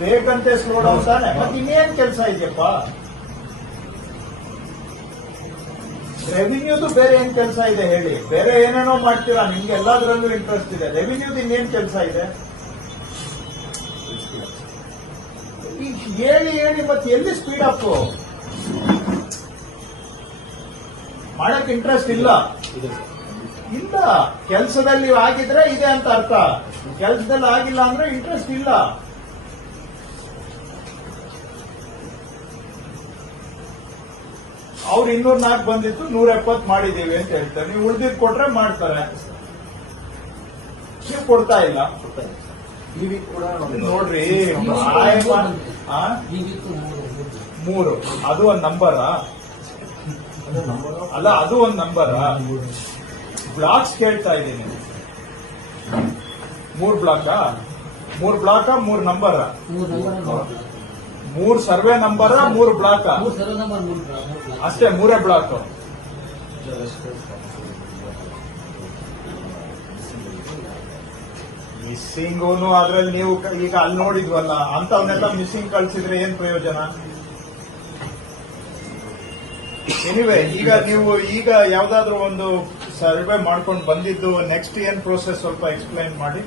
ಬೇಕಂತೆ slow down ತಾನೆ. ಮತ್ತೆ ಇನ್ನೇನ್ ಕೆಲಸ ಇದೆಯಪ್ಪ? ರೆವಿನ್ಯೂದು ಬೇರೆ ಏನ್ ಕೆಲಸ ಇದೆ ಹೇಳಿ. ಬೇರೆ ಏನೇನೋ ಮಾಡ್ತೀರಾ? ನಿಮ್ಗೆ ಎಲ್ಲದರಲ್ಲೂ ಇಂಟ್ರೆಸ್ಟ್ ಇದೆ. ರೆವಿನ್ಯೂದು ಇನ್ನೇನ್ ಕೆಲಸ ಇದೆ? ಈಗ ಹೇಳಿ ಹೇಳಿ ಮತ್ತೆ ಎಲ್ಲಿ ಸ್ಪೀಡ್ ಅಪ್ ಮಾಡಕ್ ಇಂಟ್ರೆಸ್ಟ್ ಇಲ್ಲ. ಇಲ್ಲ. ಕೆಲಸದಲ್ಲಿ ಆಗಿದ್ರೆ ಇದೆ ಅಂತ ಅರ್ಥ. ಕೆಲಸದಲ್ಲಿ ಆಗಿಲ್ಲ ಅಂದ್ರೆ ಇಂಟ್ರೆಸ್ಟ್ ಇಲ್ಲ. ಅವ್ರು ಇನ್ನೂರ್ ನಾಲ್ಕು ಬಂದಿತ್ತು, ನೂರ ಎಪ್ಪತ್ತು ಮಾಡಿದ್ದೀವಿ ಅಂತ ಹೇಳ್ತಾರೆ. ನೀವು ಉಳ್ದಿದ್ ಕೊಟ್ರೆ ಮಾಡ್ತಾರೆ ನೀವು ಕೊಡ್ತಾ ಇಲ್ಲ. ನೋಡ್ರಿ? ಮೂರು. ಅದು ಒಂದ್ ನಂಬರು? ಅಲ್ಲ, ಅದು ಒಂದ್ ನಂಬರಾ? ಬ್ಲಾಕ್ಸ್ ಕೇಳ್ತಾ ಇದ್ದೀನಿ. ಮೂರ್ ಬ್ಲಾಕಾ? ಮೂರ್ ಬ್ಲಾಕ, ಮೂರ್ ನಂಬರ? ಮೂರು ಸರ್ವೆ ನಂಬರ್ ಮೂರ್ ಬ್ಲಾಕ. ಅಷ್ಟೇ ಮೂರೇ ಬ್ಲಾಕ್. ಮಿಸ್ಸಿಂಗೂನು ಅದ್ರಲ್ಲಿ ನೀವು ಈಗ ಅಲ್ಲಿ ನೋಡಿದ್ವಲ್ಲ ಅಂತವನ್ನೆಲ್ಲ ಮಿಸ್ಸಿಂಗ್ ಕಳ್ಸಿದ್ರೆ ಏನ್ ಪ್ರಯೋಜನ? ಎನಿವೆ ಈಗ ನೀವು ಈಗ ಯಾವ್ದಾದ್ರು ಒಂದು ಸರ್ವೆ ಮಾಡ್ಕೊಂಡು ಬಂದಿದ್ದು ನೆಕ್ಸ್ಟ್ ಏನ್ ಪ್ರೋಸೆಸ್ ಸ್ವಲ್ಪ ಎಕ್ಸ್ಪ್ಲೈನ್ ಮಾಡಿ.